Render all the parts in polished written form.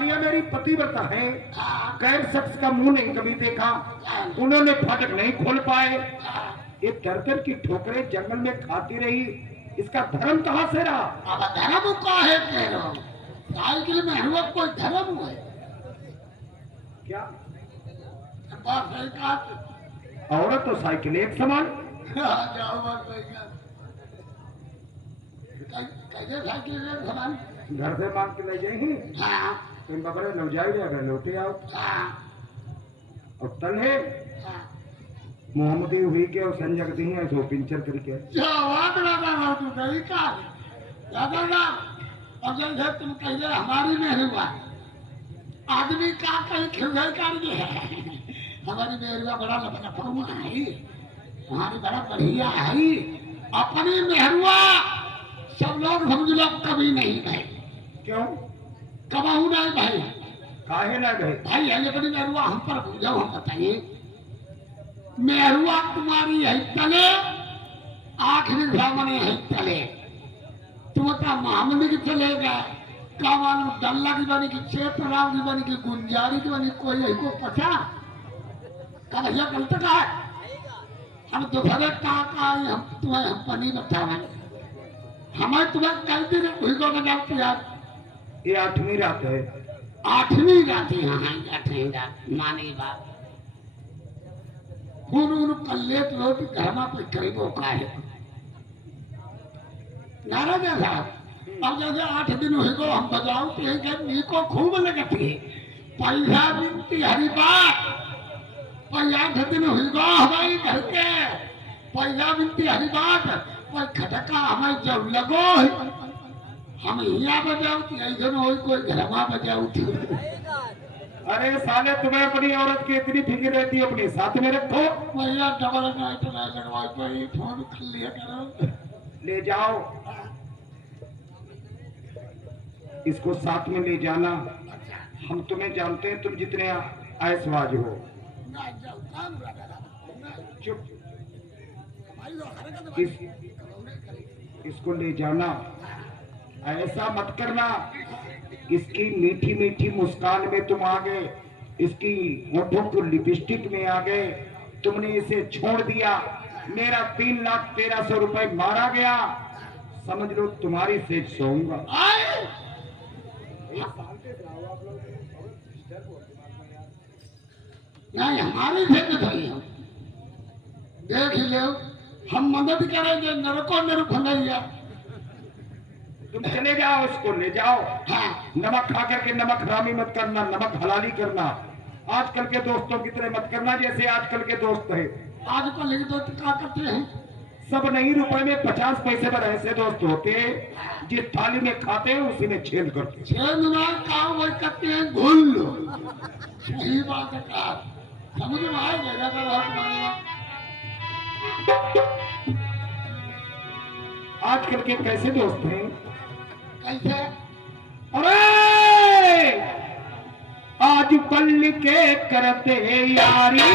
मेरी पतिव्रता है, गैर शख्स का मुंह नहीं कभी देखा, उन्होंने फाटक नहीं खोल पाए, ये दर की ठोकरें जंगल में खाती रही, इसका धर्म कहाँ से रहा? अब धर्म का है कह रहा हूँ, साइकिल में हुआ कोई धर्म है क्या? बात है का औरत तो साइकिल एक समान। जाओ बात है का कैसे साइकिल में समान घर से मांग के ले जाएंगे, हाँ तुम बबरे लो जाए अगर लौटे आओ। हाँ और तल है हाँ मोहम्मदी हुई के और संजग दी है सो पिंचर करके जवाब लगा रहा तू नहीं का दादा ना अब जैसे तुम कह रहे हमारी में हुआ आदमी का कहीं खिलगल कर दिया हमारी मेहरुआ बड़ा लपना फरमा है, हमारी बड़ा बढ़िया है, अपनी मेहरुआ सब लोग समझ लो कभी नहीं गए। क्यों? कबाऊ नहीं भाई, काहे ना गए? भाई है अपनी मेहरुआ हम पर भूलो, हम बताइए मेहरुआ तुम्हारी है तले आखिरी सामने है तले, तुम तो मामले की चलेगा का मालूम डल्ला की बनी की चेतराव की बनी की गुंजारी की बनी कोई है को पता का भैया गलत का है, हम दोपहर का हम तुम्हें हम पनी बतावे हमें तुम्हें कल दिन हुई को बताओ यार ये 8वीं रात है। 8वीं रात है, हाँ 8वीं रात मानी बात उन कल्लेट रोटी घरमा पे करीबो का है नाराज है साहब। अब जैसे 8 दिन हुई को हम बजाओ तो को खूब लगती पैसा बिनती हरी बात पर 8 दिन हुई को हमारी घर के पैसा बिनती हरी बात पर खटका हमें जब लगो हम यहाँ बजाओ ऐसे हो कोई घरमा बजाओ। अरे साले तुम्हें अपनी औरत की इतनी फिक्र रहती है, अपने साथ में रखो। भैया डबल नाइट लगवाई तो ये फोन कर लिया करो, ले जाओ इसको साथ में ले जाना, हम तुम्हें जानते हैं तुम जितने ऐशबाज हो। चुप इसको ले जाना, ऐसा मत करना इसकी मीठी मीठी मुस्कान में तुम आ गए, इसकी होठों को लिपस्टिक में आ गए, तुमने इसे छोड़ दिया, मेरा 3,13,000 रुपए मारा गया, समझ लो तुम्हारी से सोऊंगा। नहीं हमारी देख लो हम मदद करेंगे नरको नरक भंगैया। तुम चले जाओ, इसको ले जाओ। हाँ। नमक खा करके नमक हरामी मत करना, नमक हलाली करना, आजकल के दोस्तों की तरह मत करना जैसे आजकल के दोस्त है। आजकल के दोस्त क्या करते हैं, सब नहीं रुपए में 50 पैसे पर ऐसे दोस्त होते हैं जिस थाली में खाते हैं उसी में छेद करते हैं। छेद काम वही करते हैं घुल सही बात है का समझ में आएगा तुम्हारे आजकल के कैसे दोस्त हैं? कैसे? अरे आज कल के करते यारी,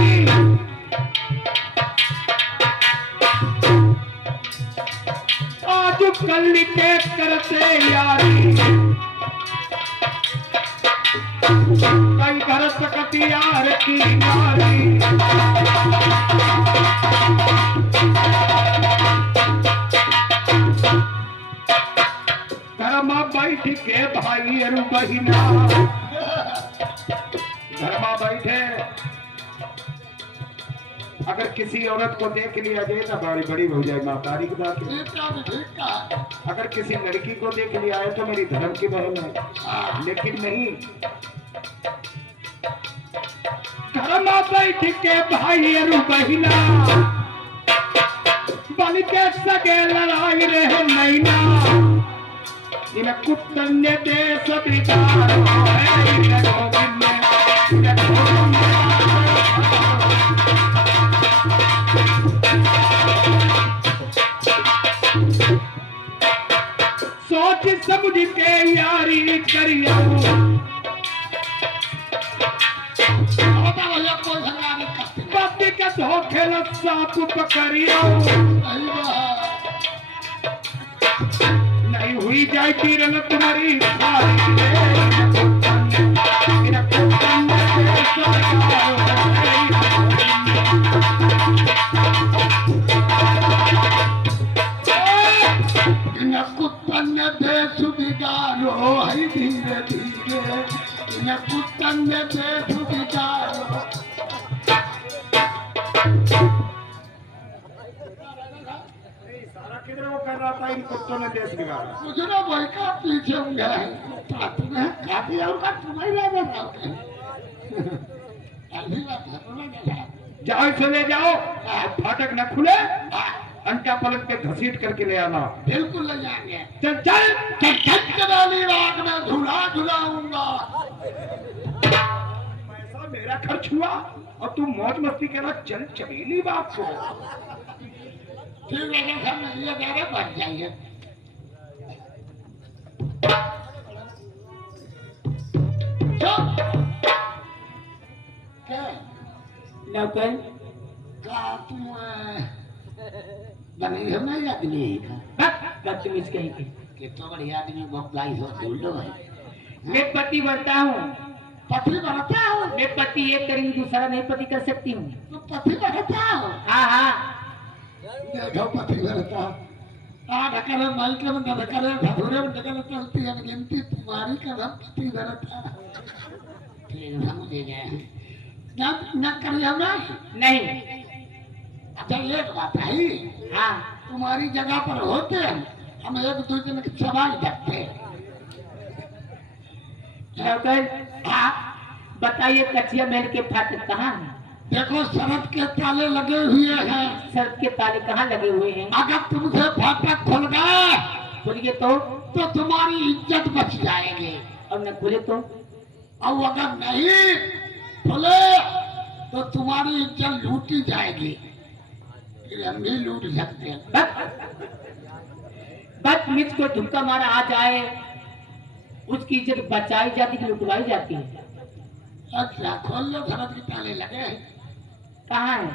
आज कल के करते यारी, कई घर सकती यार की नारी, घरमा बैठ के भाई अरु बहिना, घरमा बैठे अगर किसी औरत को देख लिया जाए ना बड़ी बड़ी हो जाए मातारी की बात है। अगर किसी लड़की को देख लिया है तो मेरी धर्म की बहन है, लेकिन नहीं, घरमा बैठ के भाई अरु बहिना, बल के सगे लड़ाई रहे नैना, इन कुत्तन ने देश बिगाड़ सोच समझ के यारी करियो, पति के धोखे साप पकड़ियो, नहीं हुई जाए तीरन तुम्हारी न कुत्तन ने बेसुविधा सारा किधर वो कर रहा था, इन कुत्तों ने देश बिगाड़ा। मुझे ना भाई का पीछे होंगे तुम्हें खाती और का तुम्हें ले रहा ऐसी बात है बोला जा जाओ इसे ले जाओ, फाटक न खुले, अंटा पलट के घसीट करके ले आना। बिल्कुल ले जाएंगे चल चल चल वाली रात में झूला झुलाऊंगा पैसा मेरा खर्च हुआ और तू मौज मस्ती के रहा। चल चबेली बाप को। ठीक है सब ये कह रहे बच जाइए नौकर का तुम बने हो नहीं आदमी है बदतमीज कहीं की। कि तो बढ़िया आदमी बकलाई हो ढूंढो है मैं पति बनता हूँ, पति बनता हो मैं पति एक करेंगी दूसरा नहीं पति कर सकती हूँ। तो पति बनता हो हाँ हाँ देखो पति बनता आ ढकरे माइके में ढकरे धधुरे में ढकरे चलती है गिनती तुम्हारी कदम पति बनता ठीक है मुझे गए न करिए नहीं। अच्छा एक बात है हाँ तुम्हारी जगह पर होते हम एक दूसरे के सवाल करते नौकर हाँ बताइए कचिया महल के फाटक कहाँ है? देखो सड़क के ताले लगे हुए हैं सड़क के ताले कहाँ लगे हुए हैं? अगर तुमसे फाटक खुल गए खुलिए तो तुम्हारी इज्जत बच जाएगी और न खुले तो और अगर नहीं खुले तो तुम्हारी इज्जत लूटी जाएगी फिर हम भी लूट सकते हैं बदतमीज को धुक्का मारा आ जाए उसकी इज्जत बचाई जाती कि लुटवाई जाती है? अच्छा खोल लो सड़क के ताले लगे कहाँ है?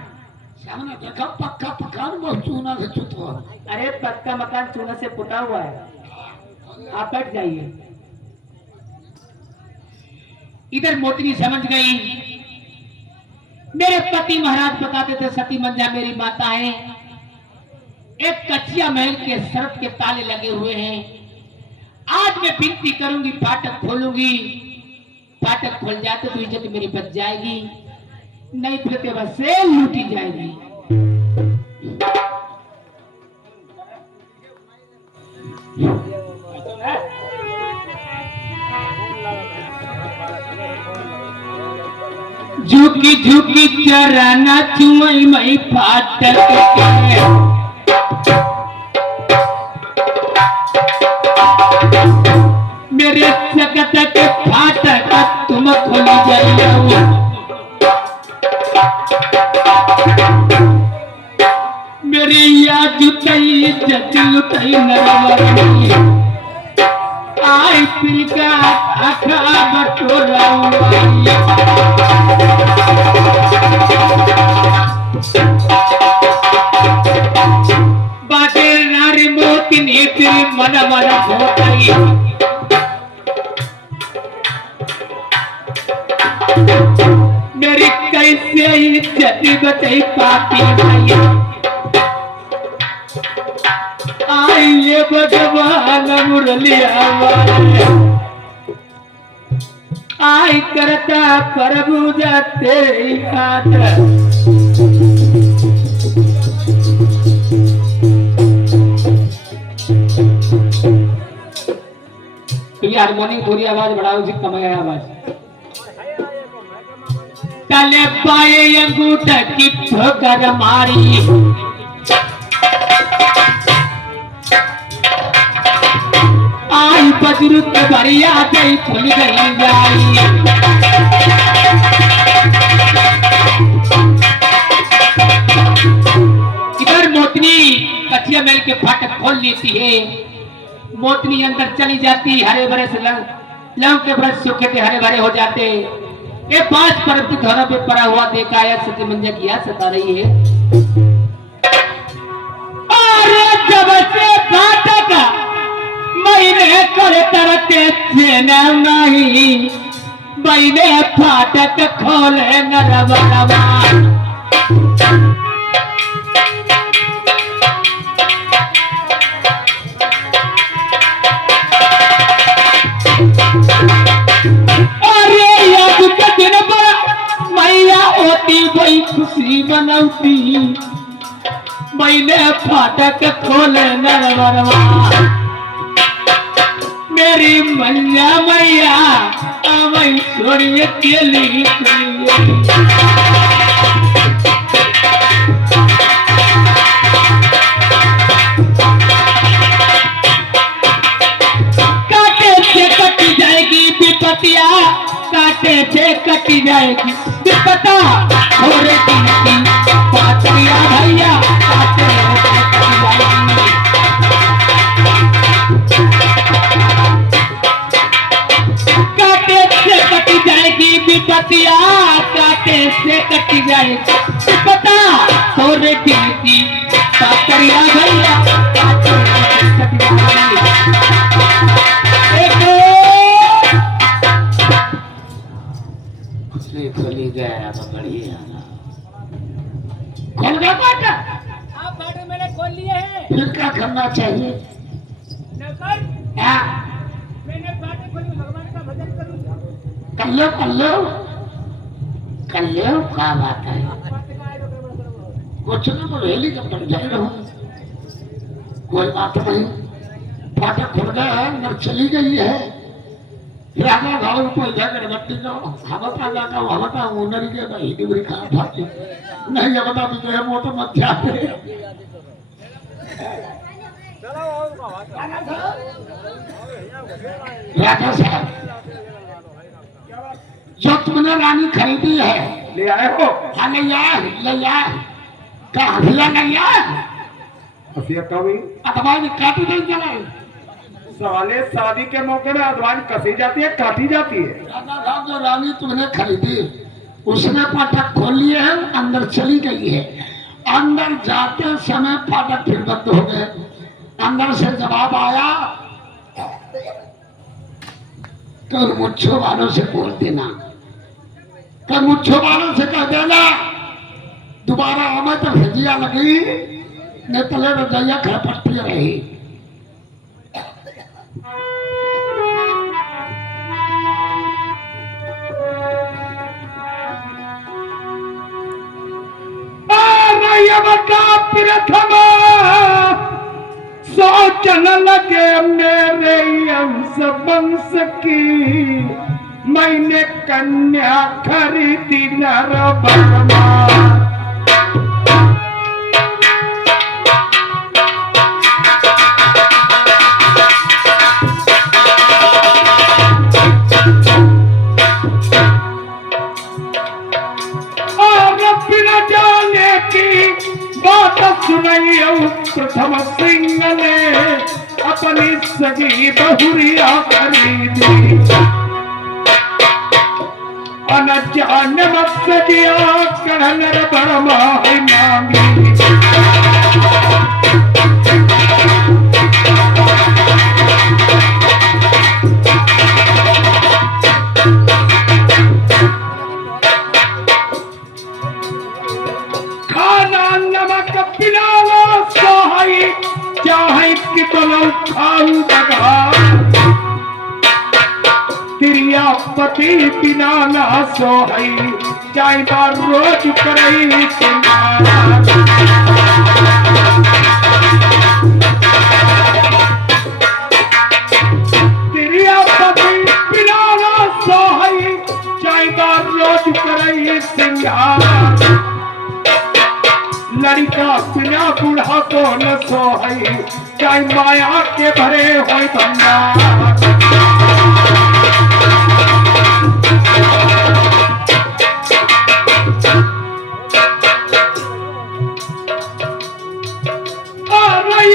सामने देखो पक्का मकान बहुत चूना से छुट हो अरे पक्का मकान चूना से पुता हुआ है, आप बैठ जाइए। इधर मोतनी समझ गई मेरे पति महाराज बताते थे सती मंजा मेरी माता है, एक कच्चिया महल के शर्त के ताले लगे हुए हैं। आज मैं विनती करूंगी फाटक खोलूंगी, फाटक खोल जाते तो इज्जत मेरी बच जाएगी, नहीं फिरते बस से लूटी जाएगी। झुकी झुकी चराना चुमई मई फाटक के मेरे जगत के फाटक तुम खोल जाइयो। मेरी याद जुतई जतिल लुटई नरवरी आई पिलका आखा बटोराऊंगी। बाटे नारी मोती ने तेरी मन मन होतई मेरी कैसे इज्जत बचई पापी भैया आइए भगवान मुरलिया वाले आई करता प्रभु जाते हाथ। हारमोनियम थोड़ी आवाज बढ़ाओ जी, कम है आवाज। तले पाए अंगूठा की ठोकर मारी आई बजरुत भरिया गई खुल गई जाई। इधर मोतनी कचिया महल के फाटक खोल लेती है, मोतनी अंदर चली जाती, हरे भरे से लव के वृक्ष सूखे थे हरे भरे हो जाते। ये 5 पर्वत धरों पे पड़ा हुआ देखा है सती मंजा की याद सता रही है। अरे जब से फाटक मैंने करे तरते से नहीं मैंने फाटक खोले नरवरवा। फाटक खोले नरवरवा मेरी मंजा मैया अवै छोड़िए केली काटे से कटी जाएगी विपतिया काटे से कटी जाएगी विपता हो रे की पातिया भैया काटे से कटी जाएगी काटे से कटी जाएगी विपतिया काटे से कटी जाएगी विपता हो रे की पातिया भैया काटे से कटी जाएगी खोली गया तो बढ़िया खोल गया फाटक। आप फाटक मैंने खोल लिए हैं। फिर क्या करना चाहिए? नौकर, क्या मैंने फाटक खोली, भगवान का भजन करूंगा। कर लो क्या बात है? फाटक आए तो गड़बड़ करो। कुछ नहीं तो हेलीकॉप्टर जा रहा हूँ, कोई बात नहीं। फाटक खुल गया है, अंदर चली गई है। राजा गाँव कोई जाकर गट्टी का हवता जाता हवता उनर के भाई डिबरी खा भाती नहीं ये बता भी है वो तो मत जाते राजा साहब जो तुमने रानी खरीदी है ले आए हो हाँ ले आया क्या हथिया नहीं आया हसिया कभी अथवा काटी नहीं चलाई साले शादी के मौके में अदवान कसी जाती है काटी जाती है। राजा साहब जो रानी तुमने खरीदी उसने फाटक खोल लिए है अंदर चली गई है अंदर जाते समय फाटक फिर बंद हो गए अंदर से जवाब आया कर मुच्छो वालों से बोल देना कर मुच्छो वालों से कह देना दोबारा हमें तो भजिया लगी नहीं तले रजैया खड़पटती रही प्रथम सोचन लगे मेरे अंश वंश की मैंने कन्या खरीदी नर बर्मा सुनाई प्रथम सिंह ने अपनी सगी बहुरिया खरीदी अनजान मत्सजिया कहनर बर्मा है मांगी चाहे कितना खाऊ बगा तिरिया पति बिना ना सोहई चाहे बार रोज करई तिरिया पति बिना ना सोहई चाहे बार रोज करई सिंगार लड़का बिना बूढ़ा को न सोहई चाहे माया के भरे हो भंडार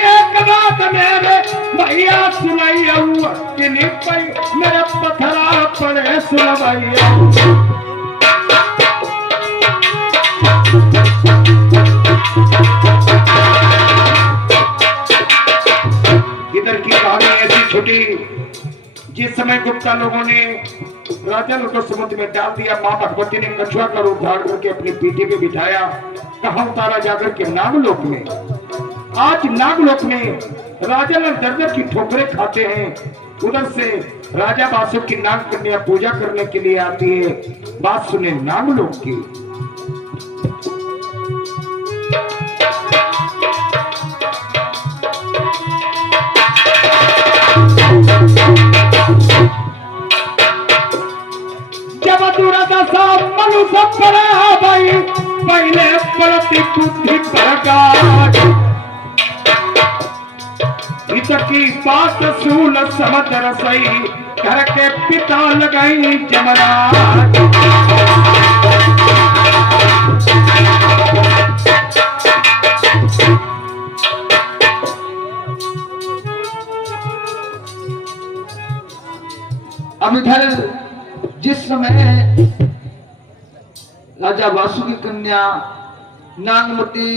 एक बात मेरे भैया सुनैया कि मेरे पथरा पड़े सुनैया इधर की कहानी ऐसी छोटी जिस समय गुप्ता लोगों ने राजा को समुद्र में डाल दिया मां भगवती ने कछुआ का रूप धारण करके अपनी पीठी पे बिठाया कहा उतारा जाकर के नागलोक में आज नागलोक में राजा लोग दर की ठोकरें खाते हैं उधर से राजा बासु की नाग कन्या पूजा करने के लिए आती है बात सुने नागलोक की जब दुर्दशा मनुष्य पर भाई पहले पड़ती बुद्धि प्रकाश इसकी बात सूल समझ सही घर के पिता लगाई जमराज अब इधर जिस समय राजा वासु की कन्या नागमती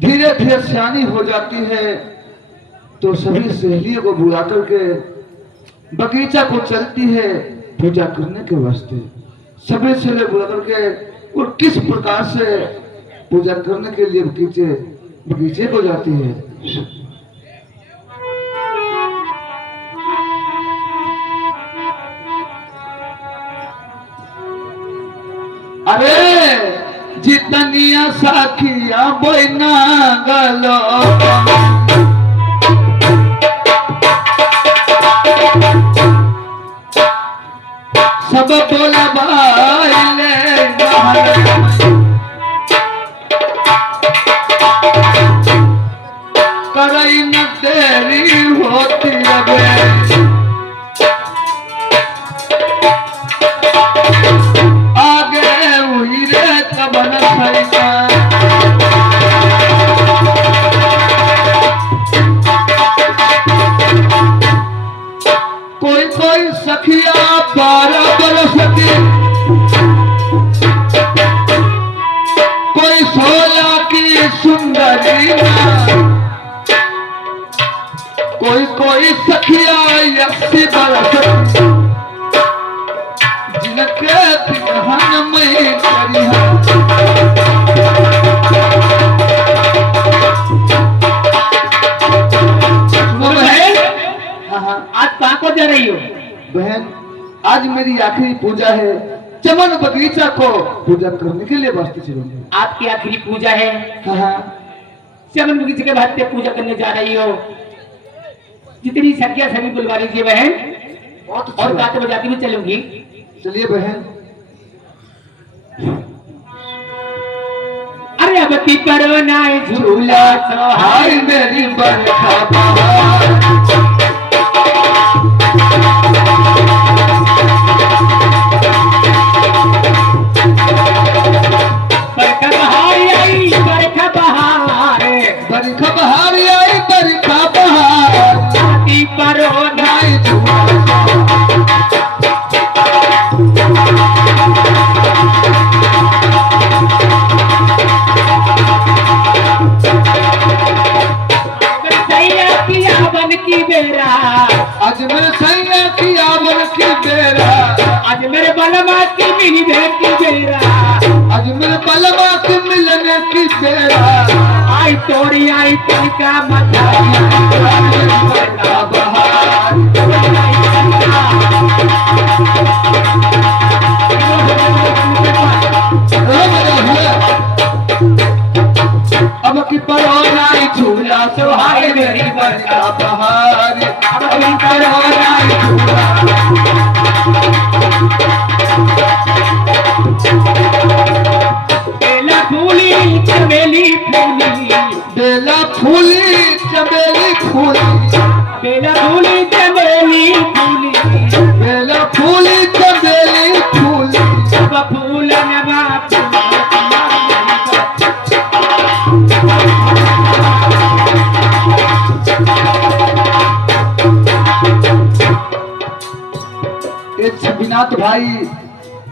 धीरे धीरे सियानी हो जाती है तो सभी सहेलियों को बुला करके बगीचा को चलती है पूजा करने के वास्ते। सभी सहेलियों बुला करके और किस प्रकार से पूजा करने के लिए बगीचे को जाती है। अरे जितनिया साखिया बोना गलो सब बोला बाइले करई न तेरी होती अबे कोई कोई सखिया 12 बरस की कोई 16 की सुंदरी कोई सखिया 80 बरस जिनके तिहन में करिया आज कहाँ को जा रही हो? बहन आज मेरी आखिरी पूजा है। चमन बगीचा को पूजा करने के लिए वास्ते चलूंगी। आपकी आखिरी पूजा है? हाँ चमन बगीचे के बाद पूजा करने जा रही हो। जितनी संख्या सभी बुलवा लीजिए बहन और गाते बजाती भी चलूंगी। चलिए बहन। अरे अब की करो ना झूला हाय मेरी बरखा बहार अजमेर सैया की आमन की बेरा अजमेर बलमा की मिलने की बेरा अजमेर बलमा की मिलने की बेरा आई तोड़ी आई पलका मचा अब की परोनाई झूला सुहाई मेरी बरखा बहार अब की परोनाई झूला बेला फूली चमेली फूली बेला फूली चमेली फूली बेला फूली चमेली फूली बेला फूली चमेली फूली सब फूल नवा छबिनाथ भाई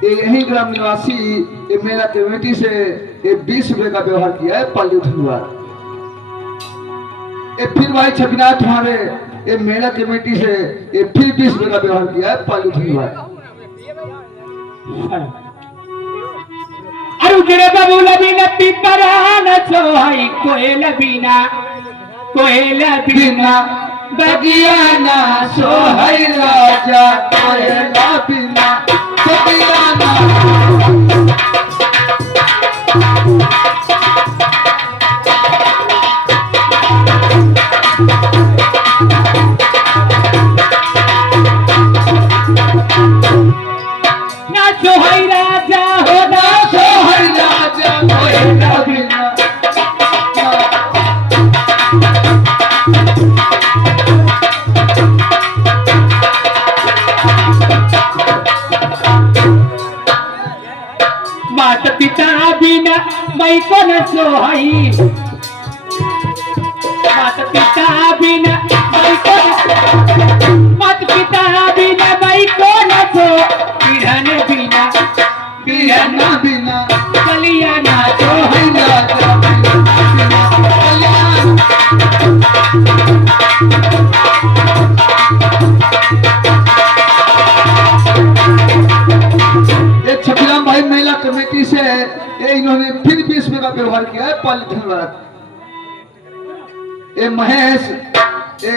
ये यही ग्राम निवासी ये मेरा कमेटी से ये 20 रुपए का व्यवहार किया है पाली उठनवार। ये फिर भाई छबिनाथ हमारे ये मेरा कमेटी से ये फिर 20 रुपए का व्यवहार किया है पाली उठनवार। अरु तेरे बाबू लबीना पिपरान सोहाई कोयल बिना बगियाना सोहई राजा कोयला बिना बगियाना ना सोहई राजा हो ना सोहई राजा कोयला बिना मात पिता बिना मैं कौन सोहई मात पिता बिना मैं कौन मात पिता बिना मैं कौन सो बिरहन बिना बिना बिना कलिया ना सोहई राजा बिना कल्याण ये छपीराम भाई महिला कमेटी से ये इन्होंने फिर भी इसमें का व्यवहार किया है पॉलिथीन वाला। ये महेश ये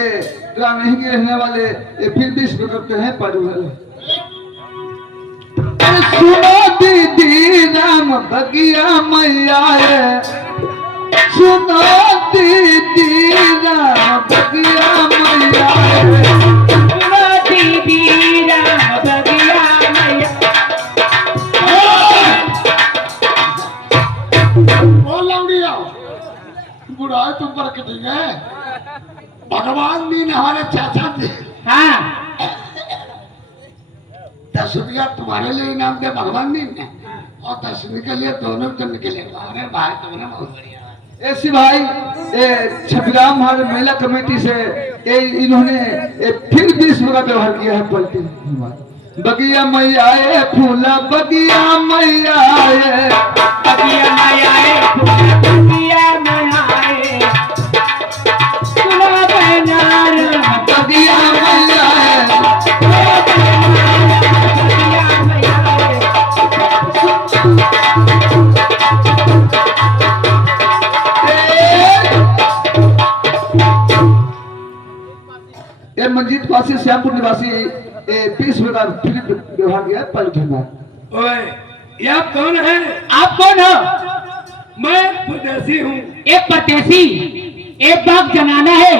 ग्रामीण के रहने वाले ये फिर भी इसमें करते हैं परिवार। सुनो दीदी राम बगिया मैया है सुनो दीदी राम बगिया मैया है सुनो दीदी राम बगिया मैया ओ लौड़िया बुढ़ाई तुम पर कटी है भगवान भी ने हमारे चाचा थे हाँ 10 रुपया तुम्हारे लिए इनाम दे भगवान ने और 10 के लिए दोनों जन के लिए अरे भाई तुमने बहुत बढ़िया ऐसी भाई ये छपीराम हमारे महिला कमेटी से ये इन्होंने ये फिर भी इसमें का व्यवहार किया है पॉलिथीन बगिया मैया आए फूला बगिया मैया आए बगिया मैया आए बगिया मैया आए सुनो बहनार बगिया मैया आए बगिया मैया आए ये मंजीत वासी श्यामपुर निवासी ये 20 रुपए का फिर व्यवहार किया है पॉलिथीन में। ओए ये आप कौन है? आप कौन हो मैं परदेसी हूँ। एक परदेसी एक बाग जनाना है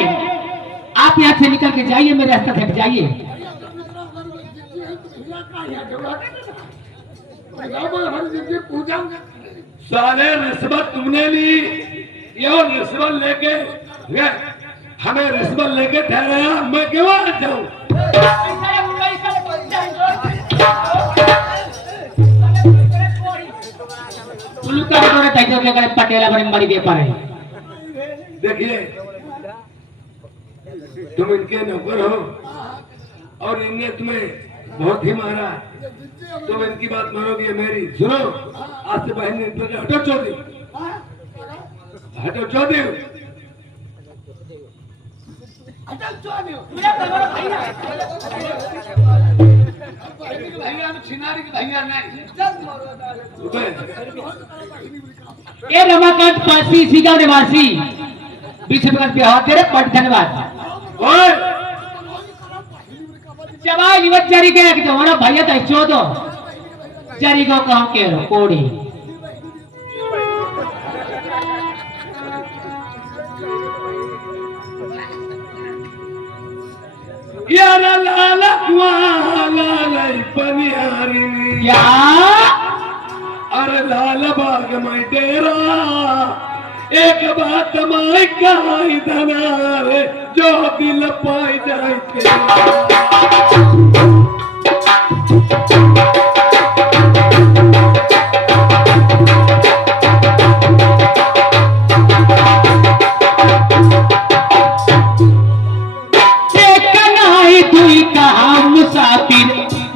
आप यहाँ से निकल के जाइए मेरे रास्ते हट जाइए सारे रिश्वत तुमने ली ये रिश्वत लेके हमें रिश्वत लेके ठहराया मैं क्यों आ जाऊँ? पटेला बड़े मरी दे पा रहे देखिए तुम इनके नौकर हो और इनने तुम्हें बहुत ही मारा तुम इनकी बात मानोगे ये मेरी सुनो आज से बहन ने इन पर हटो चौधरी हटो चौधरी ये रमाकांत पासी सीगा निवासी 20 रुपए का व्यवहार दे रहे बट धन्यवाद ओए जवाई निवत जारी के रख दो हमारा भैया तो चोदो जारी को कहो के कोड़ी यार लाला लाला पनियारी क्या अरे लाल बाग में डेरा एक बात माई कहाई धनार जो दिल पाई जाए के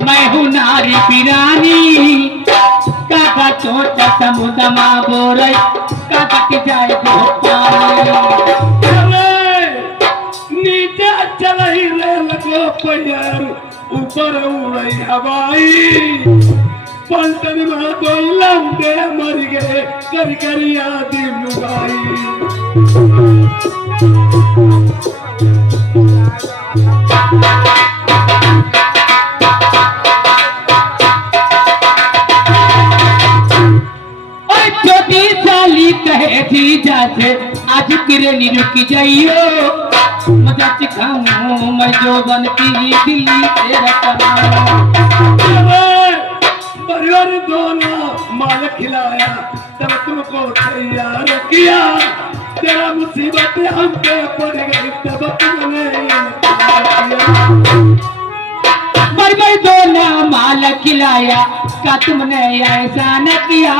मैं हूँ नारी बिरानी काका चोट समुदमा बोर काका के जाए नीचे चल ही रे लगो पैर ऊपर उड़ई हवाई पलटन में तो लौटे मर गए कर कर याद लुगाई कहे जीजा से आज किरनी रुकी जाइयो मजा सिखाऊं मैं जो बनती दिल्ली तेरा बर खिलाया तब तुमको तैयार किया, तेरा मुसीबत हम पे पड़ गई तब तुमने इनकार किया। बड़ी दो ना माल खिलाया का तुमने ऐसा न किया,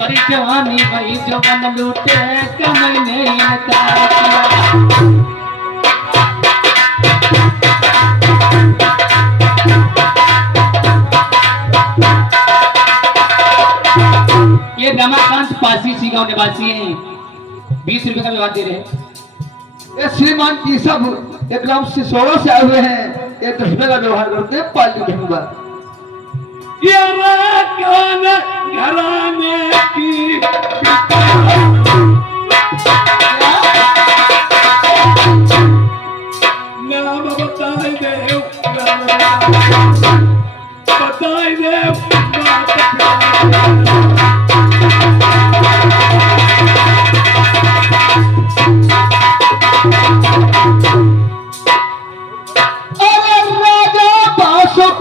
बड़ी जवानी भाई जो बन लूटे कमल ने इनकार किया। ये रमाकांत पासी सी गांव निवासी हैं, 20 रुपए का विवाद दे रहे हैं। ये श्रीमान की सब एकदम सिसोड़ा से आए हुए हैं, ये 10 रुपए का व्यवहार करते हैं पाली धन्यवाद। ये कौन घराने की नाम बताई दे, बताई दे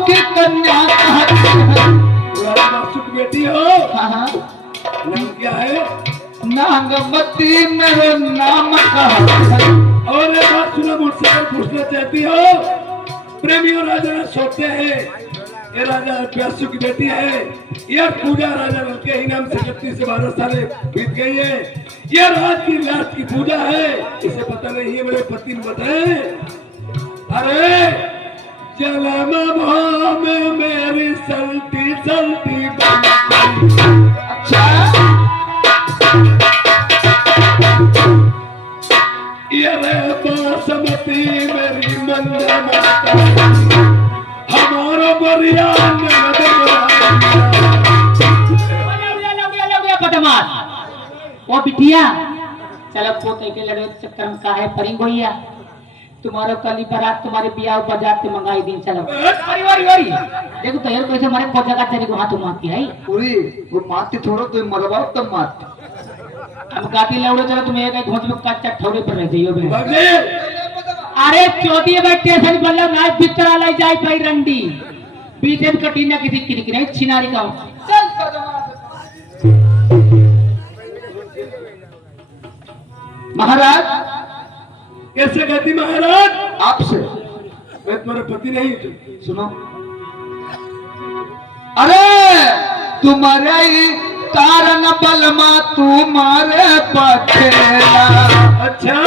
की कन्या सुख बेटी हो। हाँ हाँ नाम क्या है? नागमती मेरे नाम का। और एक बात सुनो, मुझसे अगर पूछना चाहती हो, प्रेमियों राजा सोचते हैं ये राजा प्यासु की बेटी है, यह पूजा राजा के ही नाम से 31 से 12 साल बीत गई है, यह रात की लास्ट की पूजा है, इसे पता नहीं है, मेरे पति ने बताए। अरे जन्म में मेरी सल्टी सल्टी अच्छा ये बासमती मेरी मंदिर हमारा बरिया वो बिटिया चलो पोते के लड़े चक्कर में का है परिंगोइया, तुम्हारा कली बारात तुम्हारे बियाह बाजार से मंगाई दिन। चलो अरे वारी वारी देखो तो यार कैसे हमारे पोजा का तेरे को हाथ मारती है पूरी वो मारती थोड़ा तो मरवाओ तब मारती। अब गाती लौड़ो चलो तुम एक घोंच में कच्चा ठौरे पर रह जाइयो बे। भागे। अरे चौथी बार स्टेशन बल्लभ नाय बिस्तरा लाई जाई भाई रंडी बीते कटी ना किसी किरकिर नहीं छिनारी का महाराज कैसे कहती महाराज? आपसे मैं तुम्हारे पति नहीं हूँ। सुनो, अरे तुम्हारे ही कारण बलमा तुम्हारे पखेला। अच्छा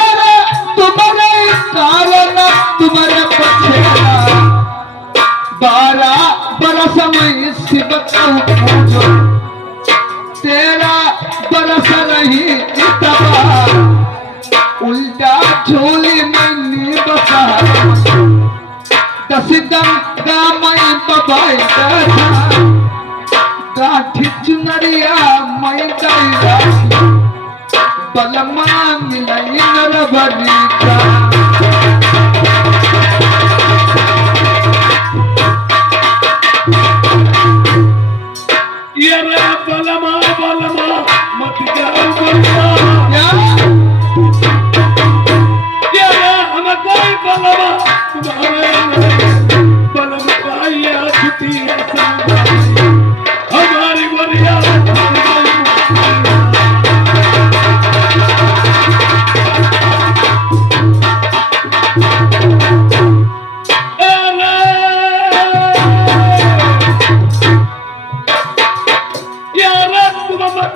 अरे तुम्हारे ही कारण तुम्हारे पखेला, 12 बरस में शिव को पूजो, 13 बरस रही इतवा, उल्टा झोली में नींब सहारा, 10 गंगा मई बबाई बैठा, गाठी चुनरिया मई गई राखी, बलमा मिलई नरबरी का। ये रे बलमा बलमा मत जाओ बलमा, ये रे हम कोई बलमा तुम्हारे बलम का ये छुट्टी है हमारी बरिया।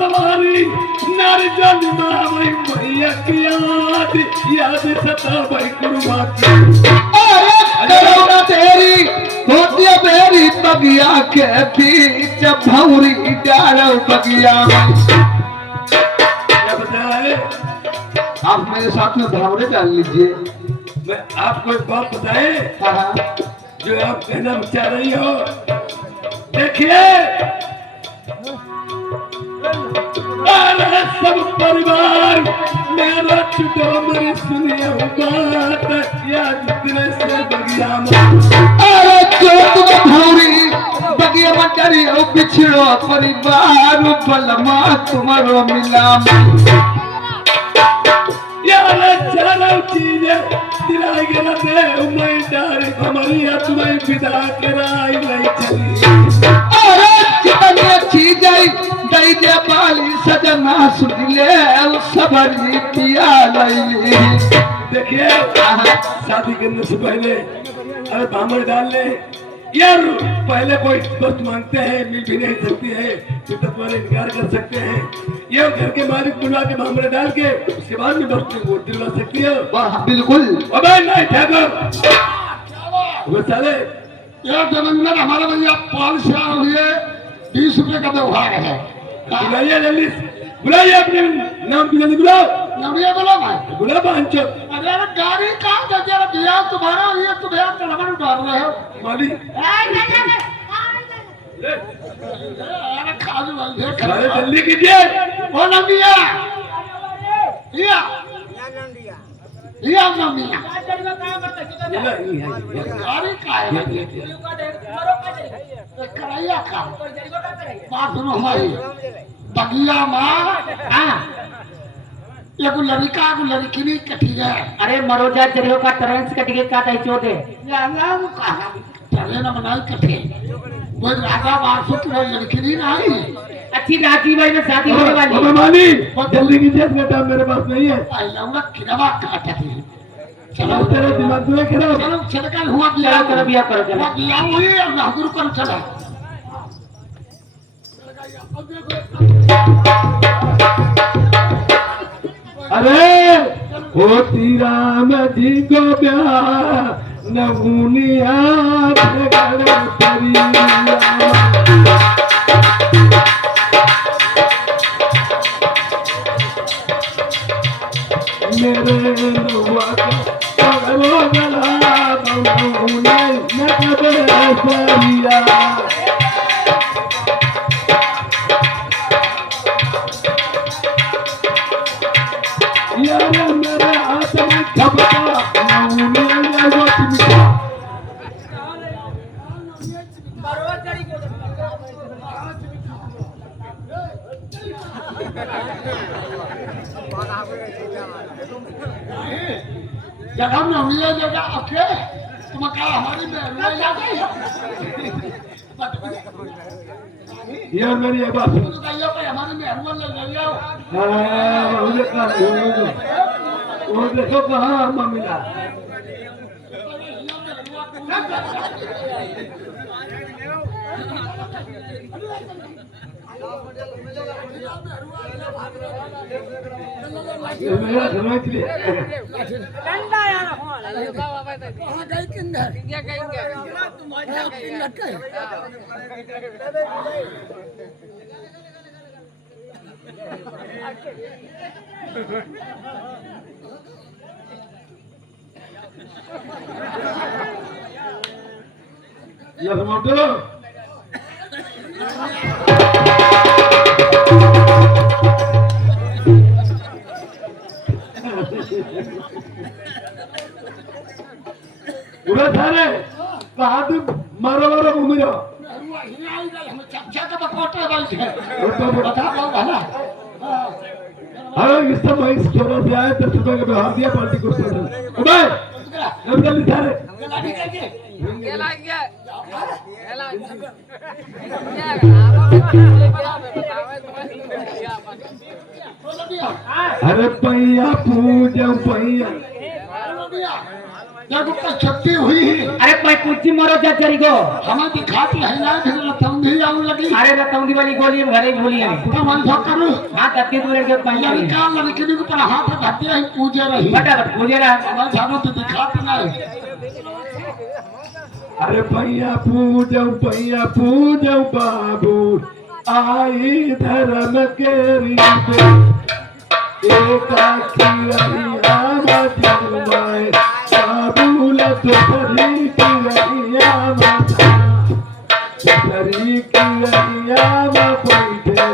तुम्हारी नारी जन्म भैया की याद सता भाई गुरुमा की। अरे तेरी होती मेरी बगिया के बीच भौरी डालो बगिया में। क्या बताए? आप मेरे साथ में भावरे डाल लीजिए। मैं आपको एक बात बताए हाँ जो आप कहना चाह रही हो। देखिए अरे सब परिवार मेरा छुटो मेरी सुनिए बात याद दिने से बगिया में। अरे जो तुम भौरी बगिया में डरी हो पिछड़ो परिवार बलमा तुम्हारो मिला यार चारों चीजें दिलाई गेला दे उमय डारे कमरिया तुम्हें विदा कराई नहीं चली अरे कितने चीजें दई दे बाली सजना सुन ले सबरी पिया लई देखिए शादी करने से पहले अरे बामण डाल ले यार पहले कोई वस्तु मांगते हैं मिल भी नहीं सकती है तो तुम्हारे इनकार कर सकते हैं ये घर के मालिक बुला के बामण डाल के उसके बाद में वस्तु को दिलवा सकती है वाह बिल्कुल अबे नहीं ठाकर वो साले ये जमीन हमारे भैया 500 हुए 20 रुपए का व्यवहार है। बुलाइए जल्दी बुलाइए अपने नाम की जल्दी बुलाओ नवरिया बोलो भाई बुला बांचो अरे गाड़ी कहाँ जा जरा भैया तुम्हारा ये तुम भैया तलवार उतार रहे हो माली अरे खाली भाई देख अरे जल्दी कीजिए वो नवरिया ये नवरिया गाड़ी का है कराइया का बात सुनो हमारी बगिया माँ एगो लड़का एगो लड़की नहीं कटी है अरे मरोजा जरियो का ट्रेन कट के का चोट है नाम कहा ट्रेन बनाई कटे वो राजा बासु की लड़की नहीं आई अच्छी राजी भाई में शादी होने वाली अबे माली जल्दी कीजिए इसका टाइम मेरे पास नहीं है लौड़ा किरवा काटा थी चलो तेरे दिमाग में खराब चलो छिड़कल हुआ चलो करो बिया करो चलो हुआ बिया हुई और नागुर कर चला अरे होती राम जी को ब्याह नहुनिया मेरे नुआ को गला नहुने न कबे यार मेरे हाथ में खपता नहुने वो तुमको जगह में हुई है जगह अके तुम कहा हमारी में रुआ जा गई यार मेरी ये बात तुम तो कहियो कि हमारी में रुआ ले जाओ वो देखो कहाँ मिला मेरा समझ लिया कहाँ गई किंधर यार मोटो उड़ा थाने कहाँ तुम मारो मारो घूम जाओ चर्चा का बकोटे बैठे तो बता दो भला अरे इस समय इस छोरा से आए 10 रुपए का व्यवहार दिया पार्टी को उबे जल्दी थाने अरे पैया पूजा पैया देखो छुट्टी हुई अरे मैं पूछी मरोजा जरी को हमें दिखाती है ना फिर रतौंधी आने लगी अरे रतौंदी वाली गोली हम घरे भूली है तो मन तो करूं हाँ कत्ती दूर के पहले लड़का लड़की के ऊपर हाथ रखते हैं पूजे रही फटाफट पूजे रहा हमें जानो तो दिखाती नहीं अरे पैया पूजा बाबू आई धर्म के रीते एकाकी रहिया मजमाए बाबूल तुझरी की रहिया मजा तुझरी की रहिया बैठे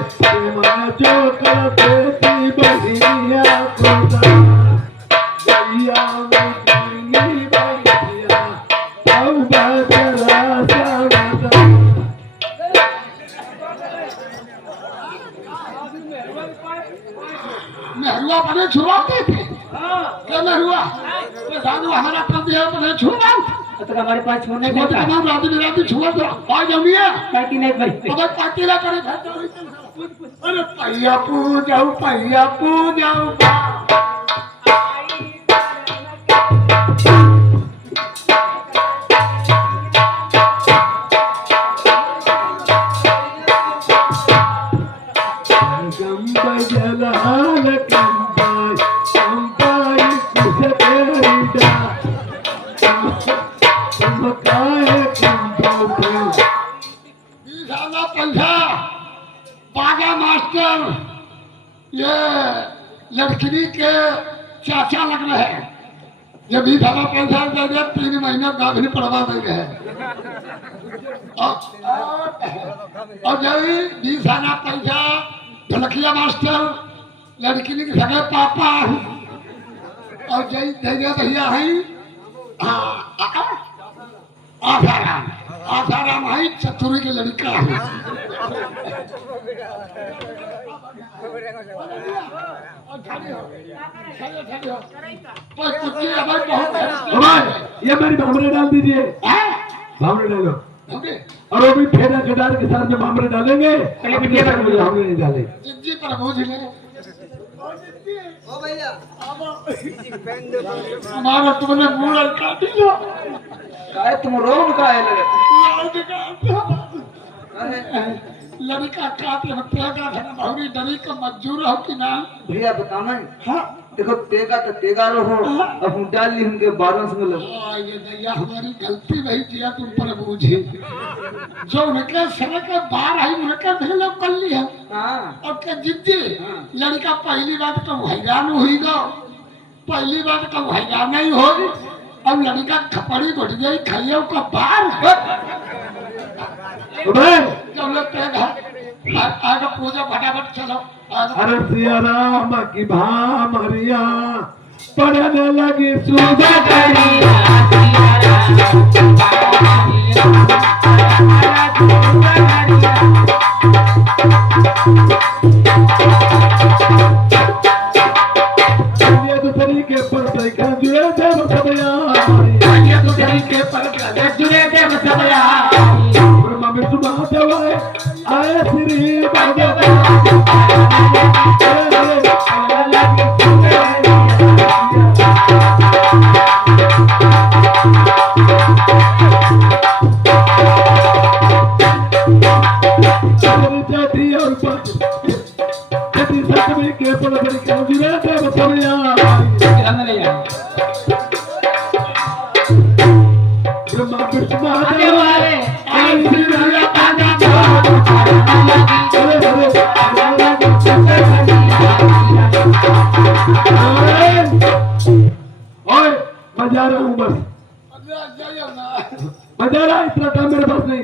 मन जो करते थी बहिया खुदा गैया में बैठिया अब बजरा सागता मेहरुआ बड़े छुड़ाते थे क्या मेहरुआ तो साधु हमारा तो नहीं छूना तो हमारे पास छोड़ने छुआ का तो तमाम राती छुआ तो आ जाऊंगी ताकि नहीं भाई अबे पाटीला करे अरे पैया पूजाऊ पंखा बागा मास्टर ये लड़की के चाचा लग रहे हैं ये 20,000 पैसा दे दिया 3 महीने गाभिन पड़वा दे रहे और जब 20,000 पैसा ढलकिया मास्टर लड़की के सगे पापा और जय जय भैया है आसाराम है चतुरी के लड़का है ये मेरी भावरे डाल दीजिए भावरे डालो और वो भी फेरा केदार के साथ में भावरे डालेंगे भावरे नहीं डाले जी प्रभु जी ने हमारा तुमने मुंह काट दिया काय तुम रोन का है लड़का काट हत्या का था बहुरी डरी का मजदूर हो कि ना भैया बताना हाँ देखो तेगा तो तेगा रहो अब हम डाल ली उनके 12 से लग ये दैया हमारी गलती नहीं किया तुम प्रभु जी जो उनके सर के बाहर आई उनके भेलो कर लिया हां और के जिद्दी लड़का पहली बात तो हैरान हुई गो पहली बात तो हैरान नहीं हो अब लड़का खपड़ी बढ़ गई खाइयों का बाहर जब लोग आगे पूजा फटाफट चलो अरे सिया राम की भामरिया पढ़ने लगी सुधा दूसरी के पर देखा जुड़े देव सबया दूसरी के पर जुड़े देव सबया ब्रह्मा विष्णु महादेव आए श्री मजा रहा हूँ बस मजा रहा इतना टाइम मेरे पास नहीं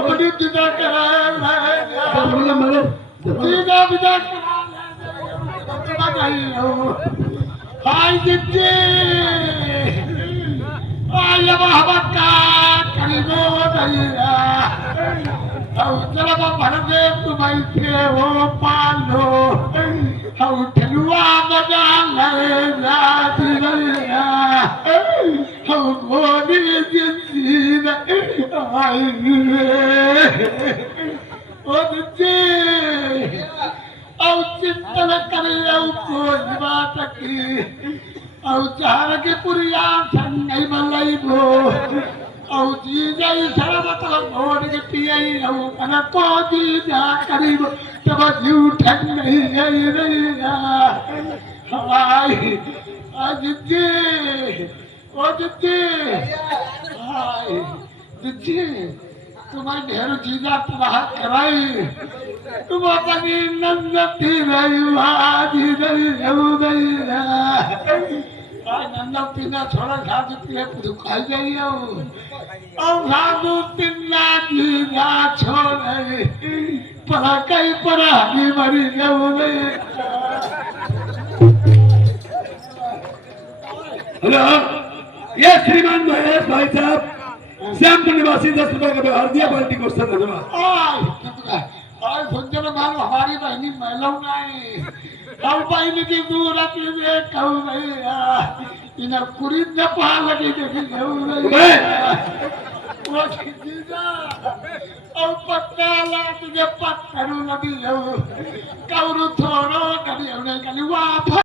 अपनी विदा बोले मरे विदा हाय जिद्दी आय बाबा करीबो दैया औ चला भरदे तुम्हारी के वो पालो औ ठलुआ मजा ले जाती दैया औ गोदी जिद्दी आई ओ जिद्दी औ चिंतन करे औ कोई बात की औ चार के पुरिया संगई मलई भो औ जी जाई सरबत भोर के पियई औ कन को जी जा करीब तब जीव ठन नहीं गई रैया हाय आज जी ओ जी हाय जी तुम्हारी ढेर जीजा तबाह कराई तुम अपनी नंदती रही हाजी रही नंदती ना छोड़ा साधु पिए दुखाई गई और साधु तिन्ना जीजा छोड़े पर कई पर आगे मरी हेलो ये श्रीमान महेश भाई साहब श्यामपुर निवासी 10 रुपए का व्यवहार दिया बाल्टी को सर धन्यवाद और सुंदर मानो हमारी बहनी महिलाओं नहीं अब बहनी की दूर कहू भैया इन्हें कुरीद ने पहा लगी देखी जरूर नहीं वो खींचीजा और पत्ता ला तुझे पत्थरू नदी हो कौरू थोरो नदी होने के लिए वापस